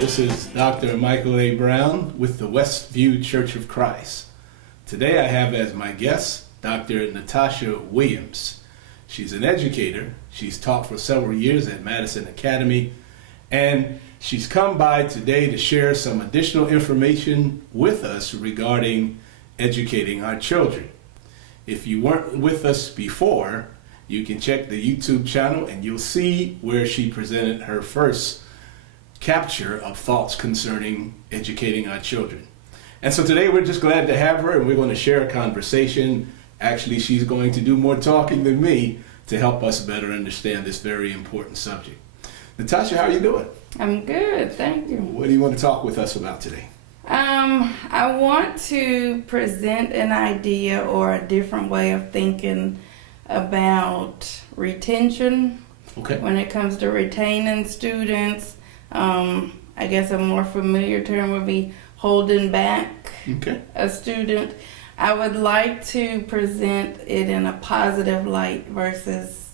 This is Dr. Michael A. Brown with the Westview Church of Christ. Today I have as my guest Dr. Natasha Williams. She's an educator. She's taught for several years at Madison Academy, and she's come by today to share some additional information with us regarding educating our children. If you weren't with us before, you can check the YouTube channel and you'll see where she presented her first capture of thoughts concerning educating our children. And so today we're just glad to have her, and we're going to share a conversation. Actually, she's going to do more talking than me to help us better understand this very important subject. Natasha, how are you doing? I'm good, thank you. What do you want to talk with us about today? I want to present an idea or a different way of thinking about retention. Okay. When it comes to retaining students, I guess a more familiar term would be holding back a student. I would like to present it in a positive light versus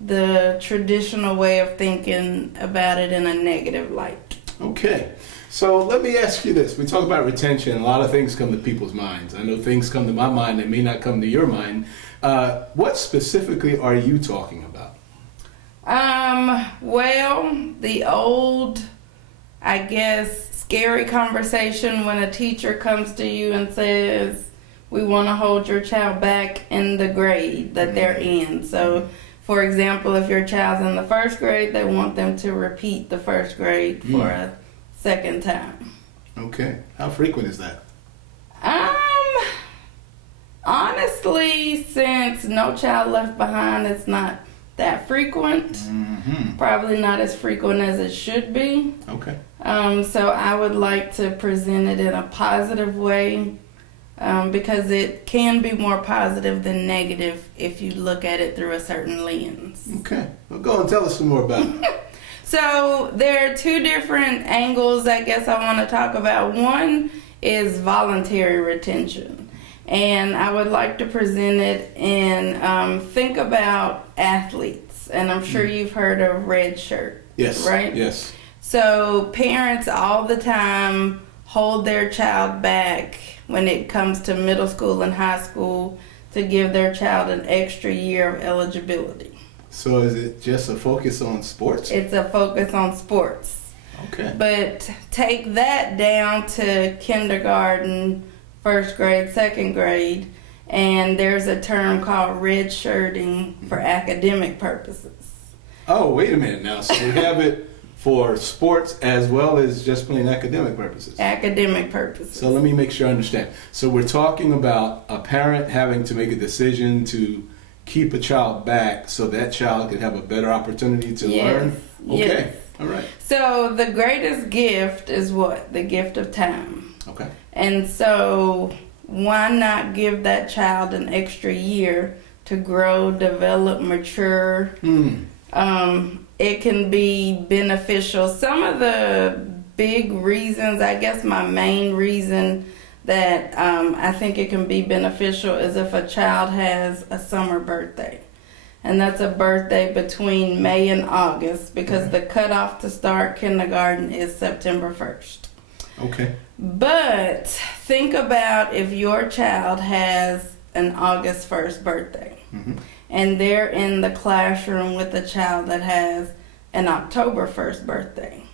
the traditional way of thinking about it in a negative light. Okay. So let me ask you this. We talk about retention. A lot of things come to people's minds. I know things come to my mind that may not come to your mind. What specifically are you talking about? Well, the old, I guess, scary conversation when a teacher comes to you and says, we want to hold your child back in the grade that they're in. So, for example, if your child's in the first grade, they want them to repeat the first grade for a second time. Okay. How frequent is that? Honestly, since No Child Left Behind, it's not that frequent. Probably not as frequent as it should be. Okay. So I would like to present it in a positive way because it can be more positive than negative if you look at it through a certain lens. Okay. Well, go and tell us some more about it. So there are two different angles I guess I want to talk about. One is voluntary retention. And I would like to present it in, think about athletes. And I'm sure you've heard of red shirt. Yes. Right? Yes. So parents all the time hold their child back when it comes to middle school and high school to give their child an extra year of eligibility. So is it just a focus on sports? It's a focus on sports. Okay. But take that down to kindergarten, first grade, second grade, and there's a term called red shirting for academic purposes. Oh, wait a minute now. So we have it for sports as well as just plain academic purposes. Academic purposes. So let me make sure I understand. So we're talking about a parent having to make a decision to keep a child back so that child can have a better opportunity to learn? Okay. Yes. All right. So the greatest gift is what? The gift of time. Okay. And so why not give that child an extra year to grow, develop, mature? It can be beneficial. Some of the big reasons, I guess my main reason that I think it can be beneficial is if a child has a summer birthday. And that's a birthday between May and August because the cutoff to start kindergarten is September 1st. Okay. But think about if your child has an August 1st birthday and they're in the classroom with a child that has an October 1st birthday.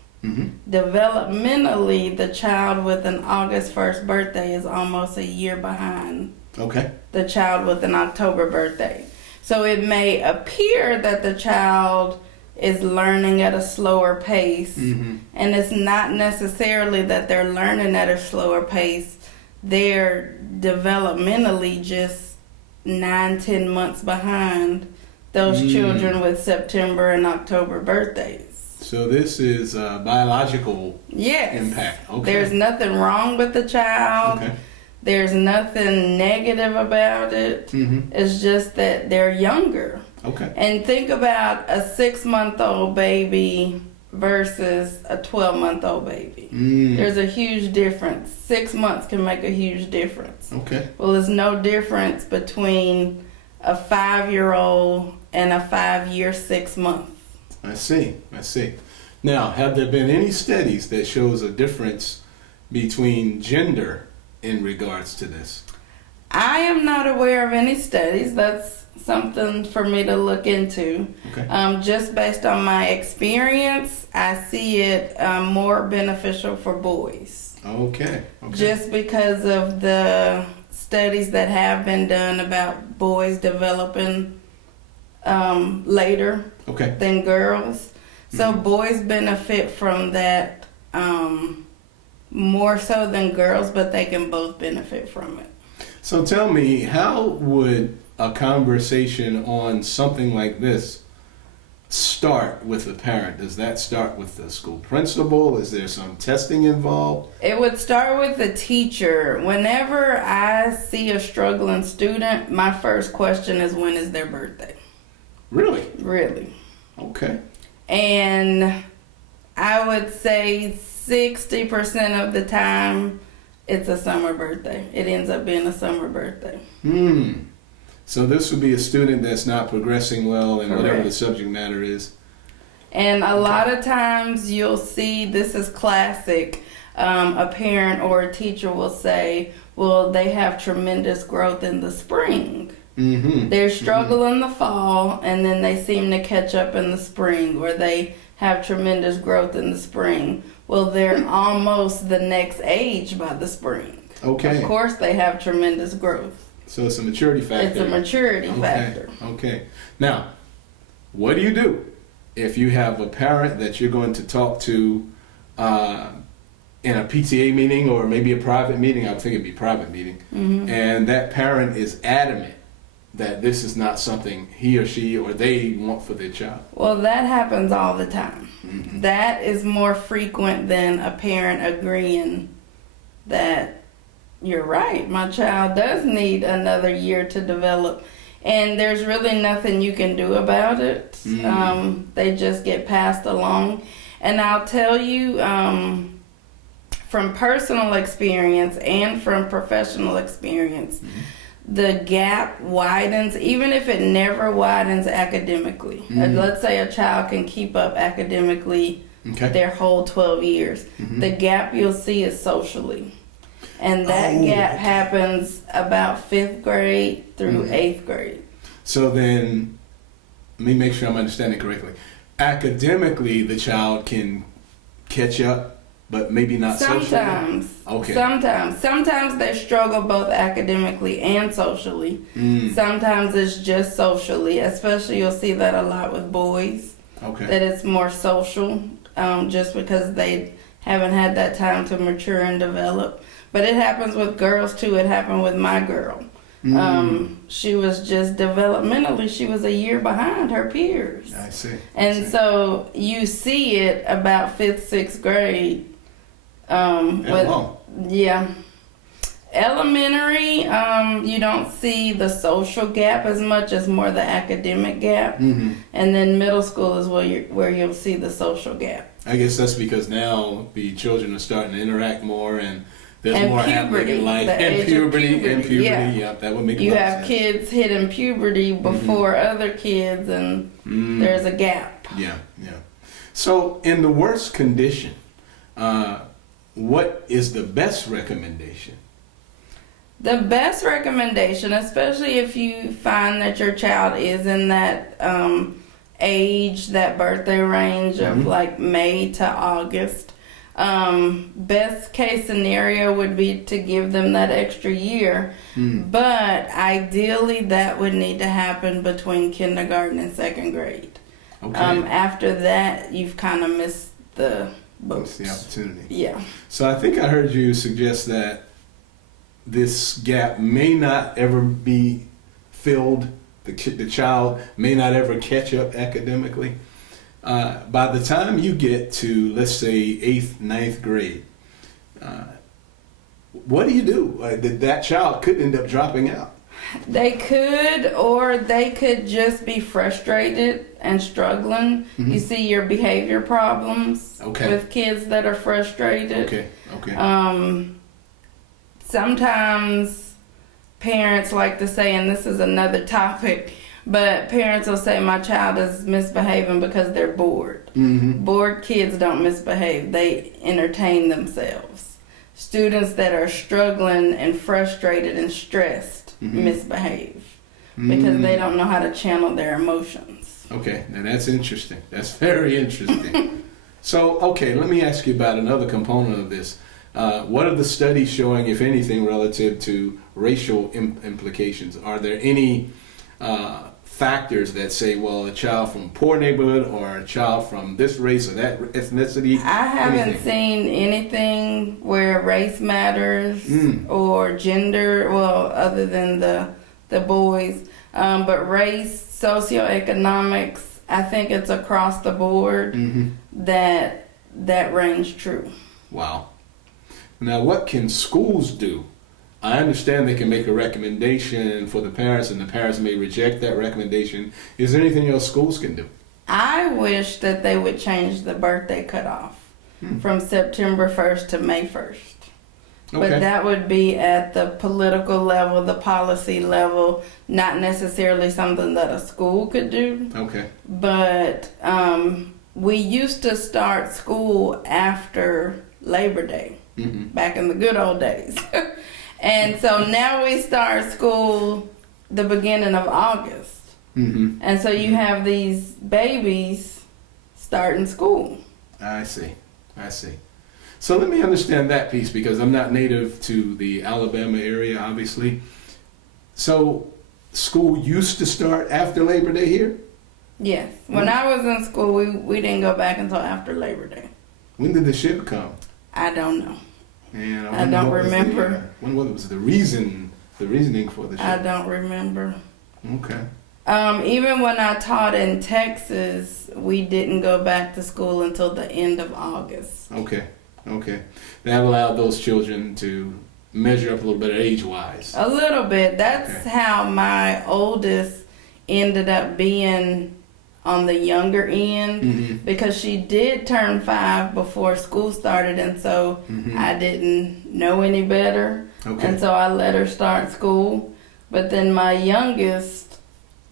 Developmentally, the child with an August 1st birthday is almost a year behind the child with an October birthday. So it may appear that the child is learning at a slower pace, and it's not necessarily that they're learning at a slower pace. They're developmentally just 9-10 months behind those children with September and October birthdays. So this is a biological impact. Okay. There's nothing wrong with the child. Okay. There's nothing negative about it. It's just that they're younger. Okay. And think about a 6-month-old baby versus a 12-month-old baby. There's a huge difference. 6 months can make a huge difference. Okay. Well, there's no difference between a 5-year-old and a 5 year 6 month. I see. Now, have there been any studies that shows a difference between gender in regards to this? I am not aware of any studies. That's something for me to look into. Okay. Just based on my experience, I see it more beneficial for boys. Okay. Okay. Just because of the studies that have been done about boys developing later Okay. than girls. So boys benefit from that more so than girls, but they can both benefit from it. So tell me, how would a conversation on something like this start with a parent? Does that start with the school principal? Is there some testing involved? It would start with the teacher. Whenever I see a struggling student, my first question is, when is their birthday? Really? Really. Okay. And I would say 60% of the time, it's a summer birthday. It ends up being a summer birthday. So this would be a student that's not progressing well in whatever Correct. the subject matter is. And a lot of times you'll see, this is classic, a parent or a teacher will say, well, they have tremendous growth in the spring. They struggle in the fall, and then they seem to catch up in the spring, or they have tremendous growth in the spring. Well, they're almost the next age by the spring. Okay. Of course, they have tremendous growth. So it's a maturity factor. It's a maturity factor. Okay. Now, what do you do if you have a parent that you're going to talk to in a PTA meeting or maybe a private meeting? I would think it'd be a private meeting. And that parent is adamant that this is not something he or she or they want for their child? Well, that happens all the time. That is more frequent than a parent agreeing that you're right, my child does need another year to develop. And there's really nothing you can do about it. They just get passed along. And I'll tell you, from personal experience and from professional experience, the gap widens, even if it never widens academically. Let's say a child can keep up academically their whole 12 years. The gap you'll see is socially. And that gap happens about 5th grade through 8th grade. So then, let me make sure I'm understanding correctly. Academically, the child can catch up, but maybe not socially? Sometimes. Okay. Sometimes they struggle both academically and socially. Sometimes it's just socially, especially you'll see that a lot with boys. Okay. That it's more social, just because they haven't had that time to mature and develop. But it happens with girls too. It happened with my girl. She was just developmentally, she was a year behind her peers. I see. And so you see it about 5th, 6th grade. Yeah. Elementary, you don't see the social gap as much as more the academic gap. And then middle school is where you'll see the social gap. I guess that's because now the children are starting to interact more and there's more happening in life. And puberty. Yeah, that would make a You lot of have sense. kids hitting puberty before other kids, and there's a gap. Yeah. So in the worst condition, what is the best recommendation? The best recommendation, especially if you find that your child is in that age, that birthday range of like May to August, best case scenario would be to give them that extra year. But ideally that would need to happen between kindergarten and 2nd grade. Okay. After that, you've kind of missed the boat. That's the opportunity. Yeah. So I think I heard you suggest that this gap may not ever be filled. The child may not ever catch up academically. By the time you get to, let's say, 8th, 9th grade, what do you do? That child could end up dropping out. They could, or they could just be frustrated and struggling. You see your behavior problems with kids that are frustrated. Okay. Sometimes parents like to say, and this is another topic, But parents will say my child is misbehaving because they're bored. Mm-hmm. Bored kids don't misbehave, they entertain themselves. Students that are struggling and frustrated and stressed misbehave because they don't know how to channel their emotions. Okay, now that's interesting. That's very interesting. So, okay, let me ask you about another component of this. What are the studies showing, if anything, relative to racial implications? Are there any factors that say, well, a child from a poor neighborhood or a child from this race or that ethnicity? I haven't seen anything where race matters or gender, well, other than the boys. But race, socioeconomics, I think it's across the board that rings true. Wow. Now, what can schools do? I understand they can make a recommendation for the parents, and the parents may reject that recommendation. Is there anything else schools can do? I wish that they would change the birthday cutoff from September 1st to May 1st. Okay. But that would be at the political level, the policy level, not necessarily something that a school could do. Okay. But we used to start school after Labor Day, back in the good old days. And so now we start school the beginning of August. And so you have these babies starting school. I see. So let me understand that piece, because I'm not native to the Alabama area, obviously. So school used to start after Labor Day here? Yes. When I was in school, we didn't go back until after Labor Day. When did the ship come? I don't know. And I don't remember. When was the reasoning for the ship? I don't remember. Okay. Even when I taught in Texas, we didn't go back to school until the end of August. Okay. That allowed those children to measure up a little bit age-wise. A little bit. That's how my oldest ended up being on the younger end, because she did turn 5 before school started, and so I didn't know any better. Okay. And so I let her start school. But then my youngest,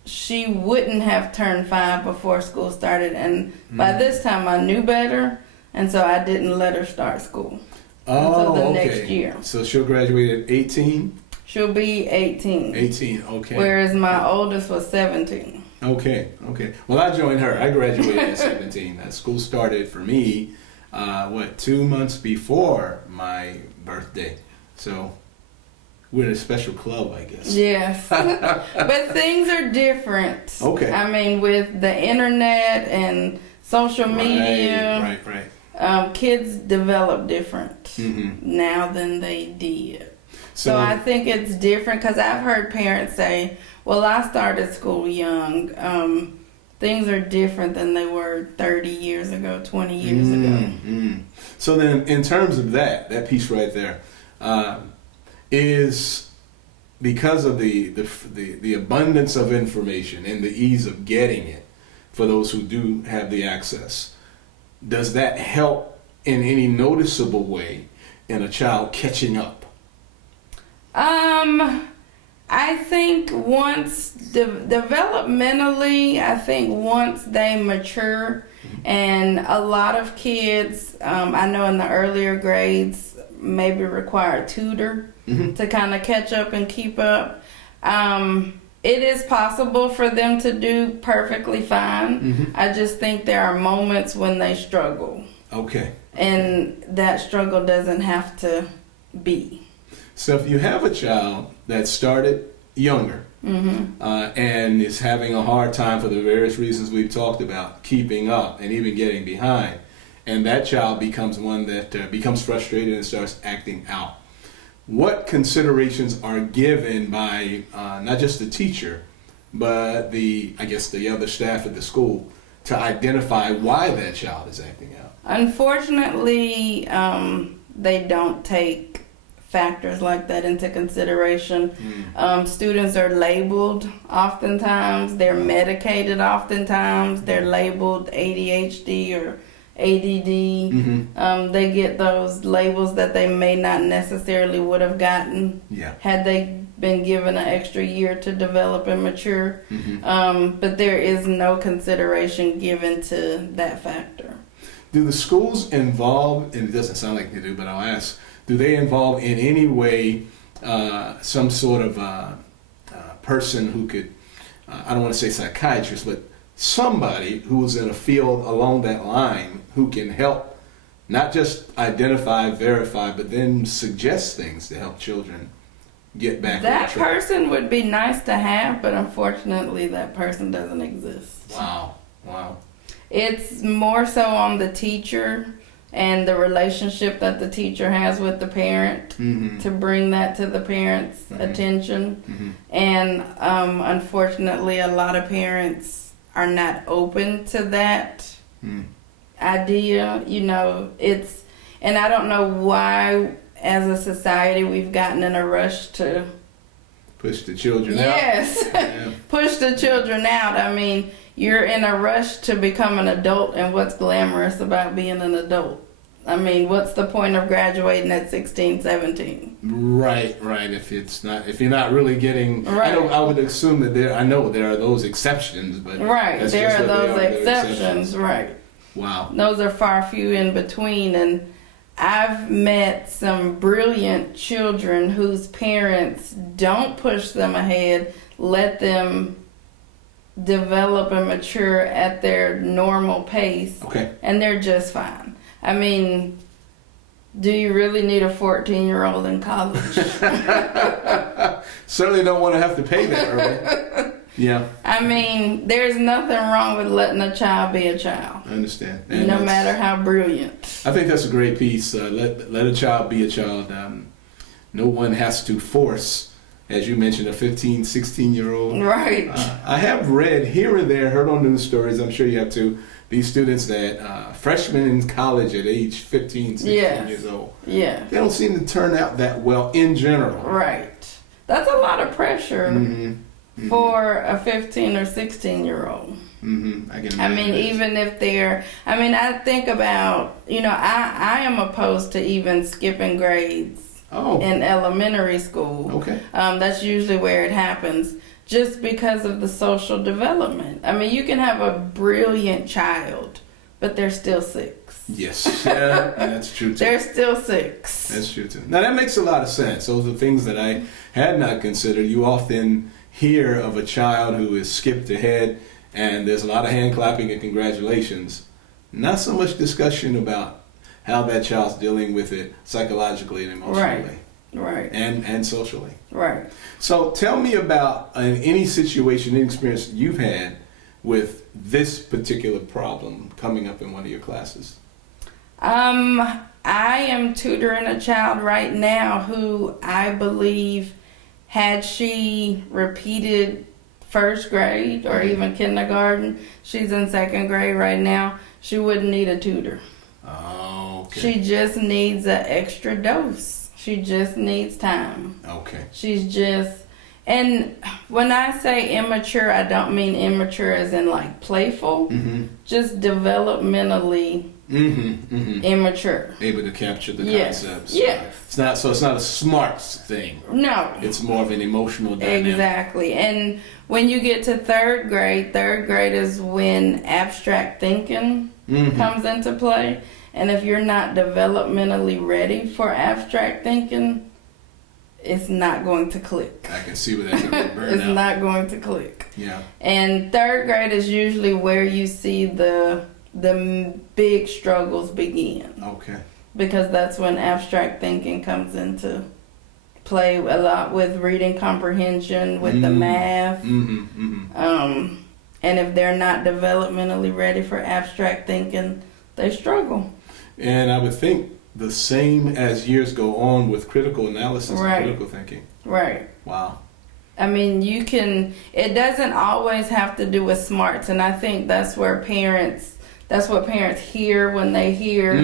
she wouldn't have turned 5 before school started, and by this time I knew better, and so I didn't let her start school until the next year. So she'll graduate at 18? She'll be 18. 18, okay. Whereas my oldest was 17. Okay. Well, I joined her. I graduated at 17. That school started for me, 2 months before my birthday. So we're in a special club, I guess. Yes. But things are different. Okay. I mean, with the internet and social media, Right. Kids develop different now than they did. So I think it's different, because I've heard parents say, well, I started school young. Things are different than they were 30 years ago, 20 years ago. So then, in terms of that piece right there, is because of the abundance of information and the ease of getting it for those who do have the access, does that help in any noticeable way in a child catching up? I think once developmentally, once they mature, and a lot of kids, I know in the earlier grades, maybe require a tutor to kind of catch up and keep up. It is possible for them to do perfectly fine. I just think there are moments when they struggle. Okay. And that struggle doesn't have to be. So if you have a child that started younger and is having a hard time for the various reasons we've talked about, keeping up and even getting behind, and that child becomes one that becomes frustrated and starts acting out, what considerations are given by not just the teacher, but the other staff at the school to identify why that child is acting out? Unfortunately, they don't take factors like that into consideration. Students are labeled oftentimes, they're medicated oftentimes, they're labeled ADHD or ADD. They get those labels that they may not necessarily would have gotten had they been given an extra year to develop and mature. Mm-hmm. But there is no consideration given to that factor. Do the schools involve, and it doesn't sound like they do, but I'll ask, do they involve in any way some sort of person who could, I don't want to say psychiatrist, but somebody who's in a field along that line who can help not just identify, verify, but then suggest things to help children get back on That track? person would be nice to have, but unfortunately that person doesn't exist. Wow. It's more so on the teacher and the relationship that the teacher has with the parent Mm-hmm. to bring that to the parents' attention. Mm-hmm. And unfortunately, a lot of parents are not open to that idea. You know, and I don't know why, as a society, we've gotten in a rush to Push the children yes, out. Yeah. push the children out. I mean, you're in a rush to become an adult, and what's glamorous about being an adult? I mean, what's the point of graduating at 16, 17? Right. If you're not really getting, Right. I would assume that I know there are those exceptions, but Right, that's there just are what they those They're exceptions, right. Wow. Those are far few in between, and I've met some brilliant children whose parents don't push them ahead, let them develop and mature at their normal pace, Okay. and they're just fine. I mean, do you really need a 14-year-old in college? Certainly don't want to have to pay that early. Yeah, I mean, there's nothing wrong with letting a child be a child, I understand. no that's- matter how brilliant. I think that's a great piece. Let a child be a child. No one has to force, as you mentioned, a 15, 16-year-old. Right. I have read here and there, heard on news stories, I'm sure you have too, these students that freshmen in college at age 15, 16 Yes. years old, Yeah. they don't seem to turn out that well in general. Right. That's a lot of pressure Mm-hmm. for a 15 or 16-year-old. Mm-hmm. I can I mean, imagine. even if I think about, I am opposed to even skipping grades Oh, in elementary school. okay. That's usually where it happens, just because of the social development. I mean, you can have a brilliant child, but they're still 6. Yes, yeah, that's true too. They're still 6. That's true too. Now that makes a lot of sense. Those are things that I had not considered. You often hear of a child who is skipped ahead, and there's a lot of hand clapping and congratulations. Not so much discussion about how that child's dealing with it psychologically and emotionally, Right. and socially. Right. So tell me about any situation, any experience you've had with this particular problem coming up in one of your classes. I am tutoring a child right now who I believe, had she repeated first grade or even kindergarten, she's in second grade right now, she wouldn't need a tutor. Oh, okay. She just needs an extra dose. She just needs time. Okay. She's just, and when I say immature, I don't mean immature as in like playful, Mm-hmm. just developmentally immature. Able to capture the Yes. concepts. Yes. It's not a smart thing. No. It's more of an emotional dynamic. Exactly. And when you get to third grade is when abstract thinking comes into play. And if you're not developmentally ready for abstract thinking, it's not going to click. I can see where that could be burned It's out. not going to click. Yeah. And third grade is usually where you see the big struggles begin, Okay. because that's when abstract thinking comes into play, a lot with reading comprehension, with the math. And if they're not developmentally ready for abstract thinking, they struggle. And I would think the same as years go on with critical analysis Right. and critical thinking. Right. Wow. I mean, it doesn't always have to do with smarts. And I think that's what parents hear when they hear,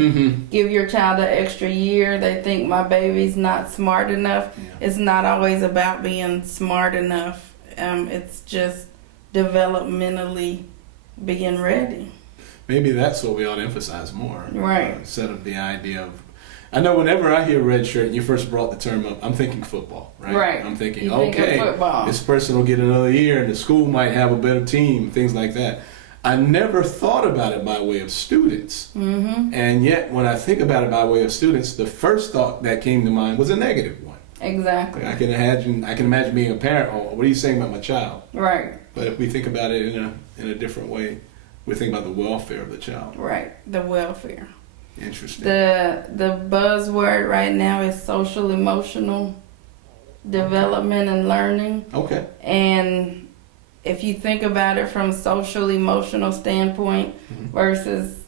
give your child an extra year. They think my baby's not smart enough. Yeah. It's not always about being smart enough. It's just developmentally being ready. Maybe that's what we ought to emphasize more. Right. Instead of the idea of I know whenever I hear red shirt, and you first brought the term up, I'm thinking football, right? Right. I'm thinking, You think of okay, football. this person will get another year, and the school might have a better team, things like that. I never thought about it by way of students. Mm-hmm. And yet, when I think about it by way of students, the first thought that came to mind was a negative one. Exactly. I can imagine being a parent. Oh, what are you saying about my child? Right. But if we think about it in a different way, we think about the welfare of the child. Right. The welfare. Interesting. The buzzword right now is social emotional development and learning. Okay. And if you think about it from social emotional standpoint versus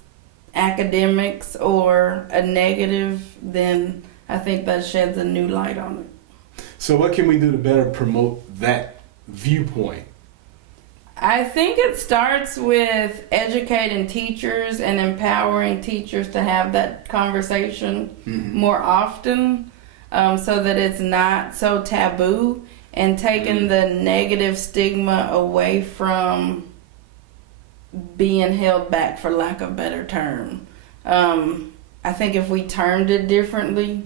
academics or a negative, then I think that sheds a new light on it. So what can we do to better promote that viewpoint? I think it starts with educating teachers and empowering teachers to have that conversation more often, so that it's not so taboo, and taking the negative stigma away from being held back, for lack of a better term. I think if we termed it differently,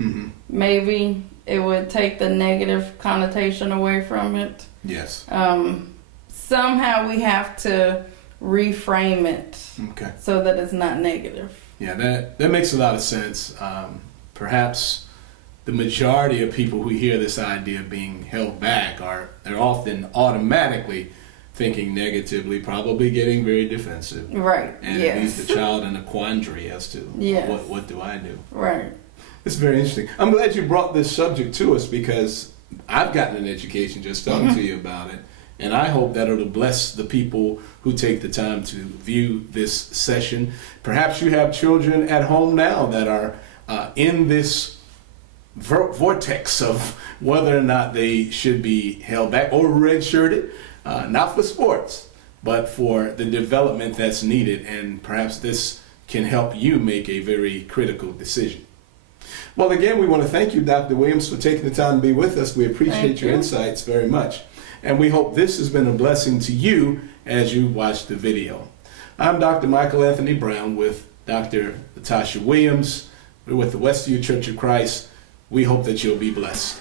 maybe it would take the negative connotation away from it. Yes. Somehow we have to reframe it so that it's not negative. Yeah, that makes a lot of sense. Perhaps the majority of people who hear this idea of being held back they're often automatically thinking negatively, probably getting very defensive. Right. And it leaves the child in a quandary as to what do I do? Right. It's very interesting. I'm glad you brought this subject to us because I've gotten an education just talking to you about it. And I hope that it'll bless the people who take the time to view this session. Perhaps you have children at home now that are in this vortex of whether or not they should be held back or redshirted, not for sports, but for the development that's needed. And perhaps this can help you make a very critical decision. Well, again, we want to thank you, Dr. Williams, for taking the time to be with us. We appreciate your insights very much. And we hope this has been a blessing to you as you watch the video. I'm Dr. Michael Anthony Brown with Dr. Natasha Williams. We're with the Westview Church of Christ. We hope that you'll be blessed.